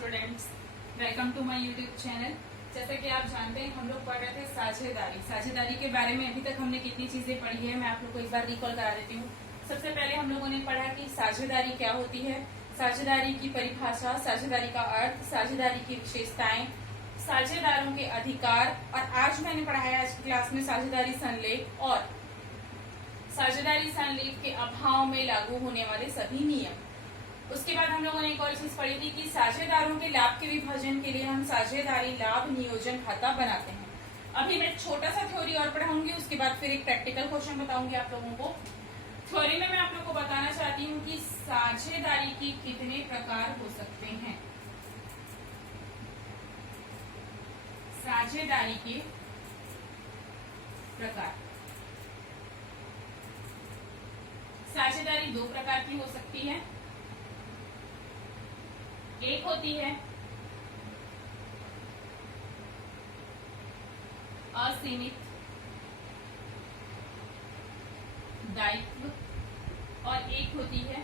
Students, welcome to my YouTube channel. जैसा कि आप जानते हैं हम लोग पढ़ रहे थे साझेदारी के बारे में। अभी तक हमने कितनी चीजें पढ़ी है मैं आप लोग को एक बार रिकॉल करा देती हूँ। सबसे पहले हम लोगों ने पढ़ा कि साझेदारी क्या होती है, साझेदारी की परिभाषा, साझेदारी का अर्थ, साझेदारी की विशेषताएं, साझेदारों के अधिकार, और आज मैंने पढ़ाया आज की क्लास में साझेदारी संलेख और साझेदारी संलेख के अभाव में लागू होने वाले सभी नियम। उसके बाद हम लोगों ने एक और चीज पढ़ी थी कि साझेदारों के लाभ के विभाजन के लिए हम साझेदारी लाभ नियोजन खाता बनाते हैं। अभी मैं छोटा सा थ्योरी और पढ़ाऊंगी, उसके बाद फिर एक प्रैक्टिकल क्वेश्चन बताऊंगी आप लोगों को। थ्योरी में मैं आप लोगों को बताना चाहती हूँ कि साझेदारी के कितने प्रकार हो सकते हैं। साझेदारी के प्रकार, साझेदारी दो प्रकार की हो सकती है। एक होती है असीमित दायित्व और एक होती है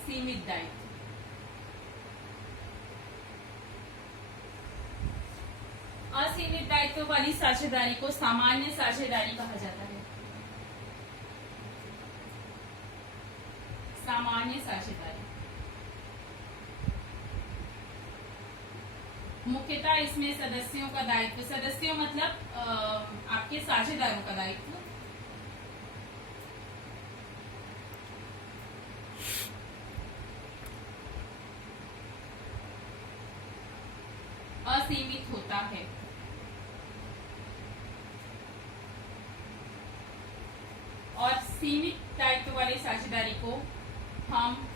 सीमित दायित्व। असीमित दायित्व वाली साझेदारी को सामान्य साझेदारी कहा जाता है। सामान्य साझेदारी मुख्यतः इसमें सदस्यों का दायित्व, सदस्यों मतलब आपके साझेदारों का दायित्व असीमित होता है। और सीमित दायित्व वाली साझेदारी को हम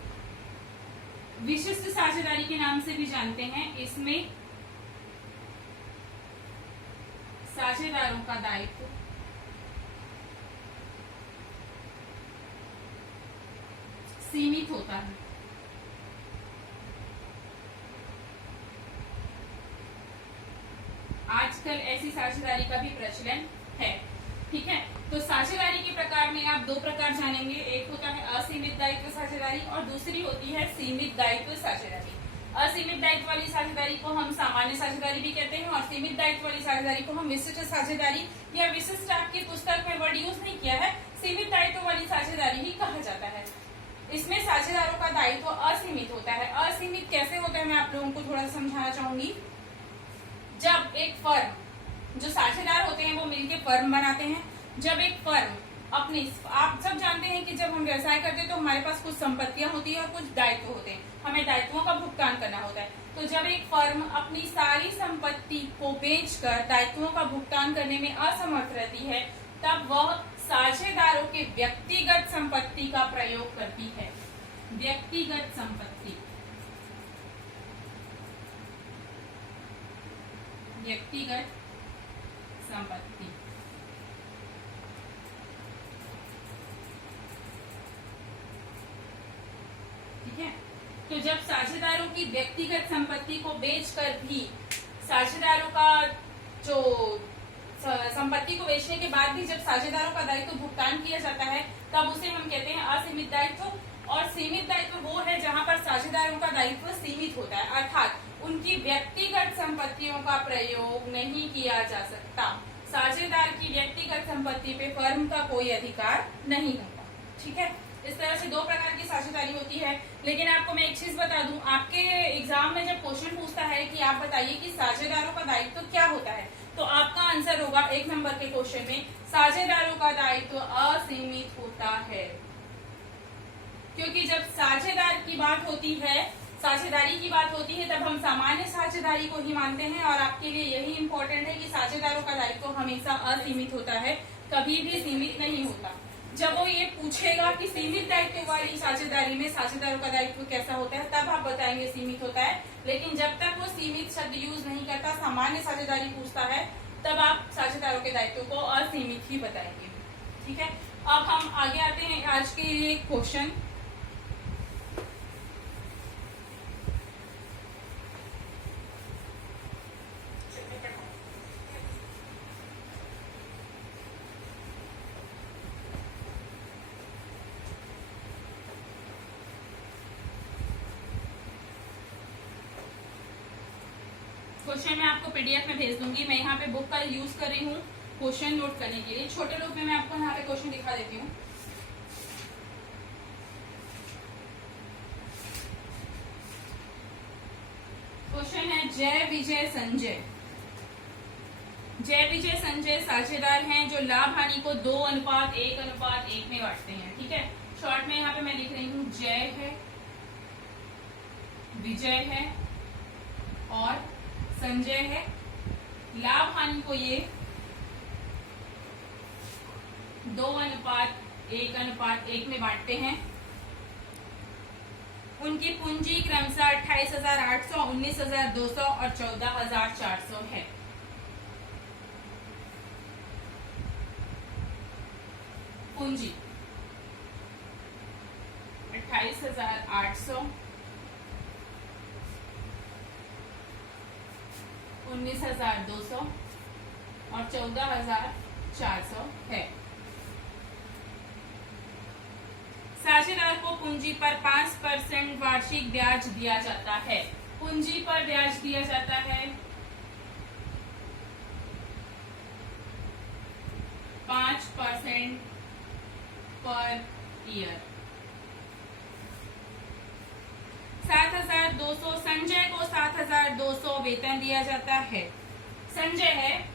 विशिष्ट साझेदारी के नाम से भी जानते हैं। इसमें साझेदारों का दायित्व सीमित होता है। आजकल ऐसी साझेदारी का भी प्रचलन है। ठीक है, तो साझेदारी के प्रकार में आप दो प्रकार जानेंगे। एक होता है असीमित दायित्व साझेदारी और दूसरी होती है सीमित दायित्व साझेदारी। असीमित दायित्व वाली साझेदारी को हम सामान्य साझेदारी भी कहते हैं और सीमित दायित्व वाली साझेदारी को हम विशिष्ट साझेदारी या विशिष्ट आपकी पुस्तक में वर्ड यूज नहीं किया है, सीमित दायित्व वाली साझेदारी ही कहा जाता है। इसमें साझेदारों का दायित्व असीमित होता है। असीमित कैसे होता है मैं आप लोगों को थोड़ा समझाना चाहूंगी। जब एक फर्म, जो साझेदार होते हैं वो मिलकर फर्म बनाते हैं। जब एक फर्म अपनी, आप सब जानते हैं कि जब हम व्यवसाय करते हैं तो हमारे पास कुछ संपत्तियां होती है और कुछ दायित्व होते हैं, हमें दायित्वों का भुगतान करना होता है। तो जब एक फर्म अपनी सारी संपत्ति को बेचकर दायित्वों का भुगतान करने में असमर्थ रहती है, तब वह साझेदारों के व्यक्तिगत संपत्ति का प्रयोग करती है। व्यक्तिगत संपत्ति, व्यक्तिगत संपत्ति। ठीक है, तो जब साझेदारों की व्यक्तिगत संपत्ति को बेचकर भी साझेदारों का जो संपत्ति को बेचने के बाद भी जब साझेदारों का दायित्व भुगतान किया जाता है, तब उसे हम कहते हैं असीमित दायित्व। और सीमित दायित्व वो है जहां पर साझेदारों का दायित्व सीमित होता है, अर्थात उनकी व्यक्तिगत संपत्तियों का प्रयोग नहीं किया जा सकता। साझेदार की व्यक्तिगत संपत्ति पे फर्म का कोई अधिकार नहीं होता। ठीक है, इस तरह से दो प्रकार की साझेदारी होती है। लेकिन आपको मैं एक चीज बता दूं, आपके एग्जाम में जब क्वेश्चन पूछता है कि आप बताइए कि साझेदारों का दायित्व क्या होता है, तो आपका आंसर होगा एक नंबर के क्वेश्चन में साझेदारों का दायित्व असीमित होता है। क्योंकि जब साझेदार की बात होती है, साझेदारी की बात होती है, तब हम सामान्य साझेदारी को ही मानते हैं। और आपके लिए यही इंपॉर्टेंट है कि साझेदारों का दायित्व हमेशा असीमित होता है, कभी भी सीमित नहीं होता। जब वो ये पूछेगा कि सीमित दायित्व वाली साझेदारी में साझेदारों का दायित्व कैसा होता है, तब आप बताएंगे सीमित होता है। लेकिन जब तक वो सीमित शब्द यूज नहीं करता, सामान्य साझेदारी पूछता है, तब आप साझेदारों के दायित्व को असीमित ही बताएंगे। ठीक है, अब हम आगे आते हैं आज के लिए क्वेश्चन। क्वेश्चन मैं आपको पीडीएफ में भेज दूंगी। मैं यहाँ पे बुक का यूज कर रही हूँ क्वेश्चन नोट करने के लिए। छोटे रूप में मैं आपको यहाँ पे क्वेश्चन दिखा देती हूँ। क्वेश्चन है जय विजय संजय। जय विजय संजय साझेदार हैं जो लाभ हानि को 2:1:1 में बांटते हैं। ठीक है, शॉर्ट में यहाँ पे मैं लिख रही हूँ जय है, विजय है और संजय है। लाभ हानि को ये 2:1:1 में बांटते हैं। उनकी पूंजी क्रमशः 28,800, 19,200 और 14,400 है। पूंजी 28,800, 19,200 और 14,400 है। साझेदार को पूंजी पर 5% वार्षिक ब्याज दिया जाता है। पूंजी पर ब्याज दिया जाता है 5% पर ईयर। 7,200 संजय को 7,200 वेतन दिया जाता है। संजय है,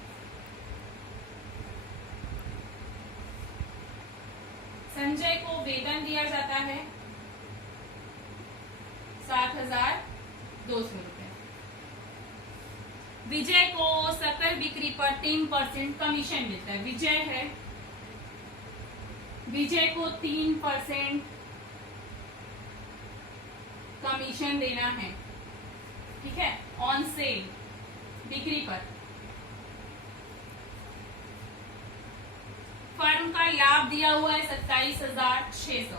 संजय को वेतन दिया जाता है 7,200 रुपए। विजय को सकल बिक्री पर 3% कमीशन मिलता है। विजय है, विजय को 3% कमीशन देना है। ठीक है, ऑन सेल, बिक्री पर। फर्म का लाभ दिया हुआ है 27,600।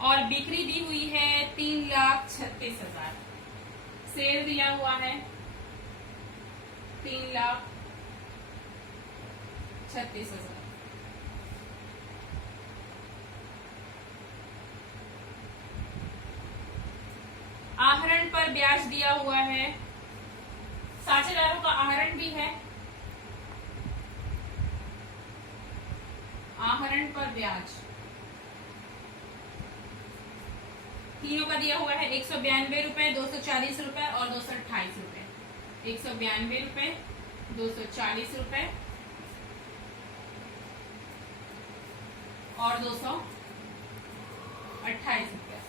और बिक्री दी हुई है 3,36,000। सेल दिया हुआ है 3,36,000। आहरण पर ब्याज दिया हुआ है। साझेदारों का आहरण भी है। आहरण पर ब्याज तीनों का दिया हुआ है 192 रुपए, 240 रुपए और 228 रुपए। 192 रुपए, 240 रुपए और 228 रुपए।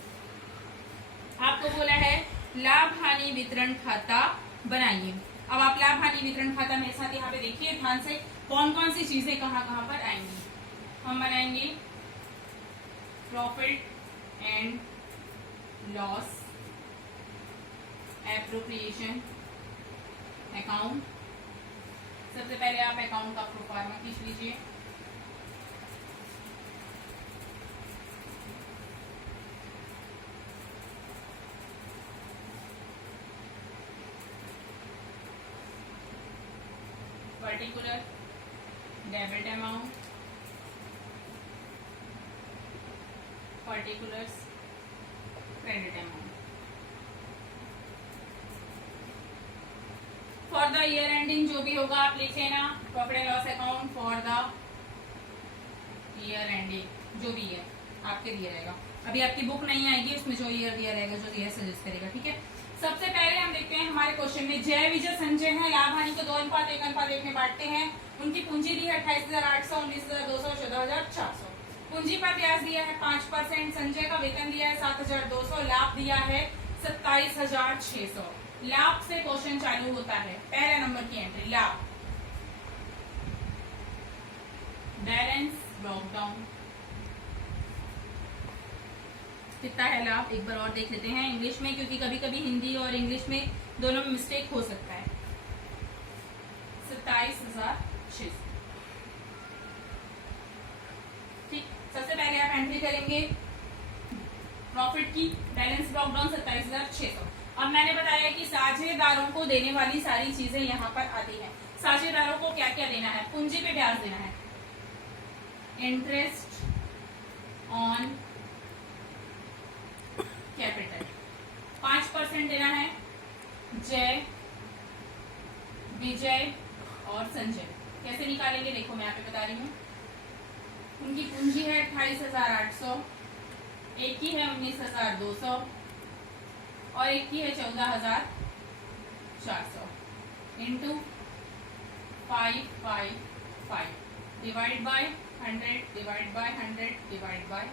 आपको बोला है लाभ हानि वितरण खाता बनाइए। अब आप लाभ हानि वितरण खाता मेरे साथ यहाँ पे देखिए ध्यान से, कौन कौन सी चीजें कहाँ कहाँ पर आएंगी। हम बनाएंगे profit and loss appropriation account. सबसे पहले आप अकाउंट का प्रोफार्मा खींच लीजिए। Particular debit amount, particulars credit amount. For the year ending जो भी होगा आप लिख लेना, profit and loss account for the year ending जो भी है आपके दिया रहेगा। अभी आपकी बुक नहीं आएगी, उसमें जो ईयर दिया रहेगा, जो ईयर सजेस्ट करेगा। ठीक है, सबसे पहले हम देखते हैं हमारे क्वेश्चन में जय विजय संजय है, लाभ हानि को 2:1:1 में बांटते हैं। उनकी पूंजी दी है 28,800, 19,200, 14,400। पूंजी पर ब्याज दिया है 5%। संजय का वेतन दिया है 7,200। लाभ दिया है 27,600। लाभ से क्वेश्चन चालू होता है। पहले नंबर की एंट्री लाभ, बैलेंस ब्रेक डाउन। कितना है लाभ एक बार और देख लेते हैं इंग्लिश में, क्योंकि कभी कभी हिंदी और इंग्लिश में दोनों में मिस्टेक हो सकता है। 27,600। ठीक, सबसे पहले आप एंट्री करेंगे प्रॉफिट की, बैलेंस ब्रेक डाउन 27,600। अब मैंने बताया कि साझेदारों को देने वाली सारी चीजें यहाँ पर आती हैं। साझेदारों को क्या क्या देना है? पूंजी पे ब्याज देना है, इंटरेस्ट ऑन कैपिटल। 5% देना है जय, विजय और संजय। कैसे निकालेंगे देखो, मैं यहाँ पे बता रही हूँ। उनकी पूंजी है 28,800, एक की है 19,200 और एक की है 14,400 into 555 divide by 100 divide by 100 divide by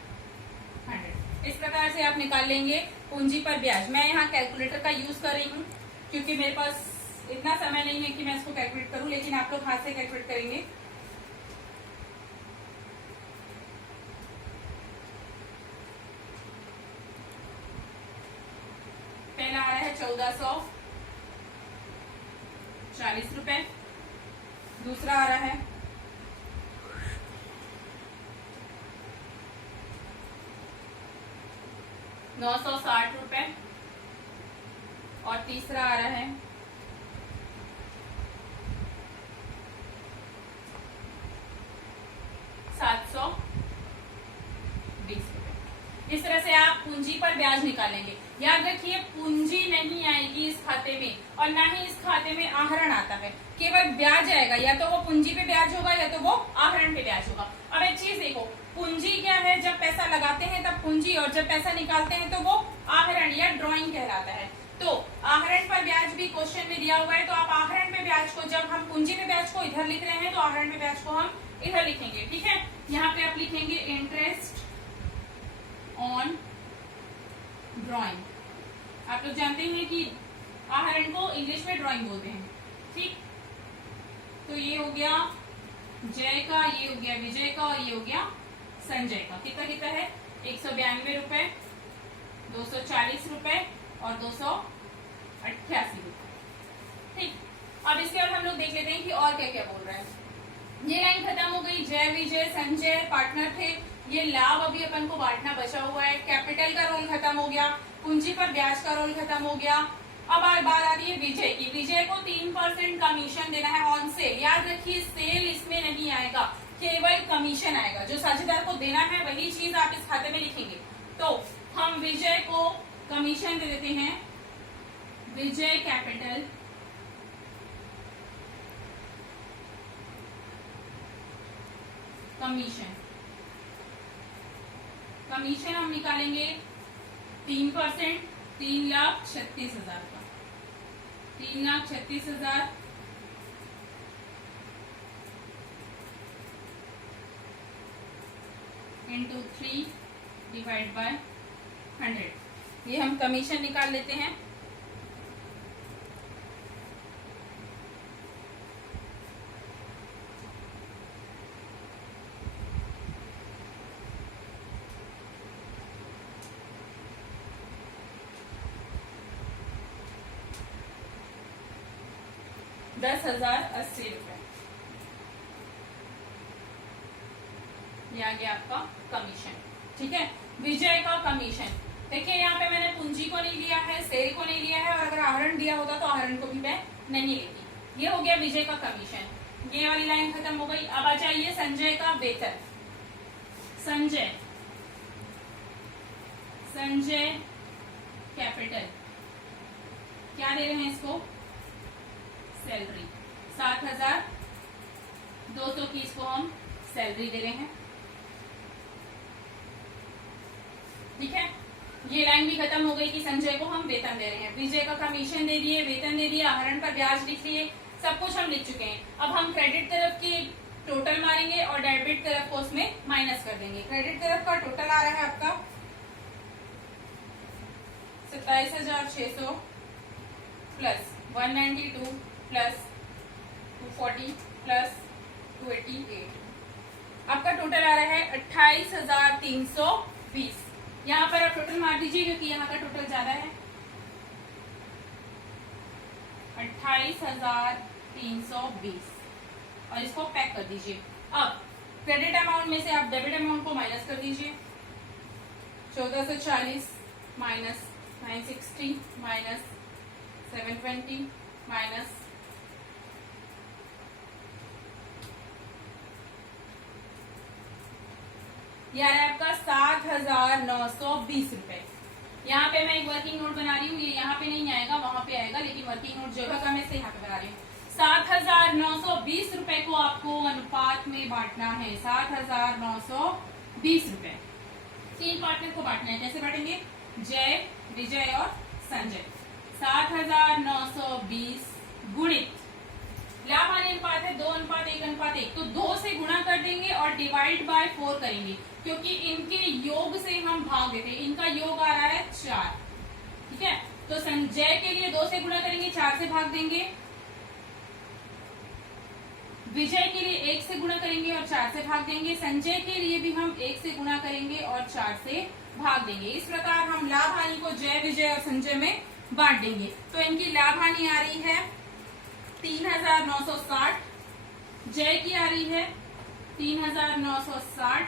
100। इस प्रकार से आप निकाल लेंगे पूंजी पर ब्याज। मैं यहाँ कैलकुलेटर का यूज कर रही हूँ क्योंकि मेरे पास इतना समय नहीं है कि मैं इसको कैलकुलेट करूं, लेकिन आप लोग हाथ से कैलकुलेट करेंगे। पहला आ रहा है 1440 रुपए, दूसरा आ रहा है 960 रुपए और तीसरा आ रहा है 720 रुपए। इस तरह से आप पूंजी पर ब्याज निकालेंगे। याद रखिए पूंजी नहीं आएगी इस खाते में और ना ही इस खाते में आहरण आता है, केवल ब्याज आएगा। या तो वो पूंजी पे ब्याज होगा या तो वो आहरण पे ब्याज होगा। अब एक चीज देखो, पूंजी क्या है, जब पैसा लगाते हैं तब पूंजी, और जब पैसा निकालते हैं तो वो आहरण या ड्रॉइंग कहलाता है। तो आहरण पर ब्याज भी क्वेश्चन में दिया हुआ है, तो आप आहरण पे ब्याज को, जब हम पूंजी पे ब्याज को इधर लिख रहे हैं तो आहरण पे ब्याज को हम इधर लिखेंगे। ठीक है, यहाँ पे आप लिखेंगे इंटरेस्ट ऑन ड्रॉइंग। आप लोग जानते हैं कि आहरण को इंग्लिश में ड्राइंग बोलते हैं। ठीक, तो ये हो गया जय का, ये हो गया विजय का और ये हो गया संजय का। कितना कितना है, 192 रुपए, 240 रुपए और 288 रुपए। ठीक, अब इसके बाद हम लोग देख लेते हैं कि और क्या क्या बोल रहा है। ये लाइन खत्म हो गई, जय विजय संजय पार्टनर थे। ये लाभ अभी अपन को बांटना बचा हुआ है। कैपिटल का रोल खत्म हो गया, पूंजी पर ब्याज का रोल खत्म हो गया। अब बात आती है विजय की। विजय को 3% कमीशन देना है ऑन सेल। याद रखिए सेल इसमें नहीं आएगा, केवल कमीशन आएगा। जो साझेदार को देना है वही चीज आप इस खाते में लिखेंगे। तो हम विजय को कमीशन दे देते हैं, विजय कैपिटल कमीशन। कमीशन हम निकालेंगे 3%, 3,36,000 का। 3,36,000 इंटू 3 डिवाइड बाय 100। ये हम कमीशन निकाल लेते हैं। ₹10,080। ये आ गया आपका कमीशन। ठीक है, विजय का कमीशन। देखिए यहाँ पे मैंने पूंजी को नहीं लिया है, सेल को नहीं लिया है, और अगर आहरण दिया होता तो आहरण को भी मैं नहीं लेती। ये हो गया विजय का कमीशन। ये वाली लाइन खत्म हो गई। अब आ जाइए संजय का वेतन। संजय कैपिटल क्या दे रहे हैं इसको, सैलरी। 7,200 की इसको हम सैलरी दे रहे हैं। ठीक है, ये लाइन भी खत्म हो गई कि संजय को हम वेतन दे रहे हैं। विजय का कमीशन दे दिए, वेतन दे दिया, आहरण पर ब्याज लिख लिए, सब कुछ हम लिख चुके हैं। अब हम क्रेडिट तरफ की टोटल मारेंगे और डेबिट तरफ को उसमें माइनस कर देंगे। क्रेडिट तरफ का टोटल आ रहा है आपका 27,600 प्लस 192 प्लस 240 प्लस 288। आपका टोटल आ रहा है 28,320। यहाँ पर आप टोटल मार दीजिए क्योंकि यहाँ का टोटल ज्यादा है। 28,320 और इसको पैक कर दीजिए। अब क्रेडिट अमाउंट में से आप डेबिट अमाउंट को माइनस कर दीजिए। 1440 माइनस 960 माइनस 720 माइनस ये आ रहा है आपका 7,920 रुपए। यहाँ पे मैं एक वर्किंग नोट बना रही हूँ, ये यहाँ पे नहीं आएगा, वहां पे आएगा, लेकिन वर्किंग नोट जगह कम है इसलिए यहाँ पे बना रही हूँ। 7,920 रुपए को आपको अनुपात में बांटना है। 7,920 रुपए 3 पार्टनर को बांटना है। कैसे बांटेंगे? जय, विजय और संजय। 7,920 गुणित लाभ हानि अनुपात है 2:1:1, तो 2 से गुणा कर देंगे और डिवाइड बाय 4 करेंगे, क्योंकि इनके योग से हम भाग देते हैं। इनका योग आ रहा है 4, ठीक है। तो संजय के लिए 2 से गुणा करेंगे, 4 से भाग देंगे। विजय के लिए 1 से गुणा करेंगे और 4 से भाग देंगे। संजय के लिए भी हम 1 से गुणा करेंगे और 4 से भाग देंगे। इस प्रकार हम लाभ हानि को जय, विजय और संजय में बांट देंगे। तो इनकी लाभ हानि आ रही है 3,960, जय की आ रही है 3,960,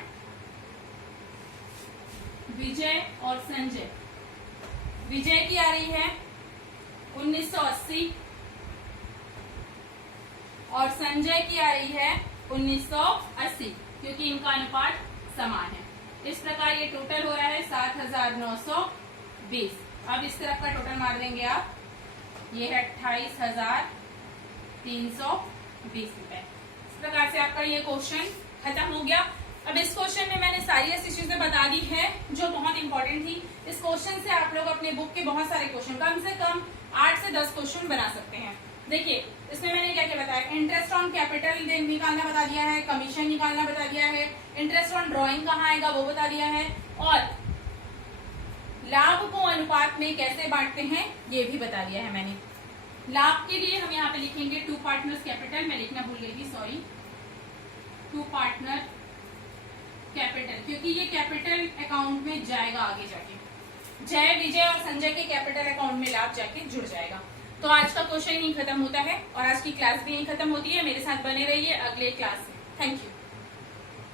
विजय और संजय, विजय की आ रही है 1,980 और संजय की आ रही है 1,980, क्योंकि इनका अनुपात समान है। इस प्रकार ये टोटल हो रहा है 7,920। अब इस तरफ का टोटल मार देंगे आप, ये है 28,320 रुपए। इस प्रकार से आपका ये क्वेश्चन खत्म हो गया। अब इस क्वेश्चन में मैंने सारी ऐसी चीजें बता दी है जो बहुत इंपॉर्टेंट थी। इस क्वेश्चन से आप लोग अपने बुक के बहुत सारे क्वेश्चन, कम से कम 8 से 10 क्वेश्चन बना सकते हैं। देखिए इसमें मैंने क्या क्या बताया, इंटरेस्ट ऑन कैपिटल निकालना बता दिया है, कमीशन निकालना बता दिया है, इंटरेस्ट ऑन ड्रॉइंग कहाँ आएगा वो बता दिया है, और लाभ को अनुपात में कैसे बांटते हैं ये भी बता दिया है मैंने। लाभ के लिए हम यहाँ पे लिखेंगे 2 पार्टनर्स कैपिटल, मैं लिखना भूल गई थी, सॉरी, 2 पार्टनर कैपिटल, क्योंकि ये कैपिटल अकाउंट में जाएगा आगे जाके। जय, विजय और संजय के कैपिटल अकाउंट में लाभ जाके जुड़ जाएगा। तो आज का क्वेश्चन यही खत्म होता है और आज की क्लास भी यही खत्म होती है। मेरे साथ बने रहिए अगले क्लास में। Thank you.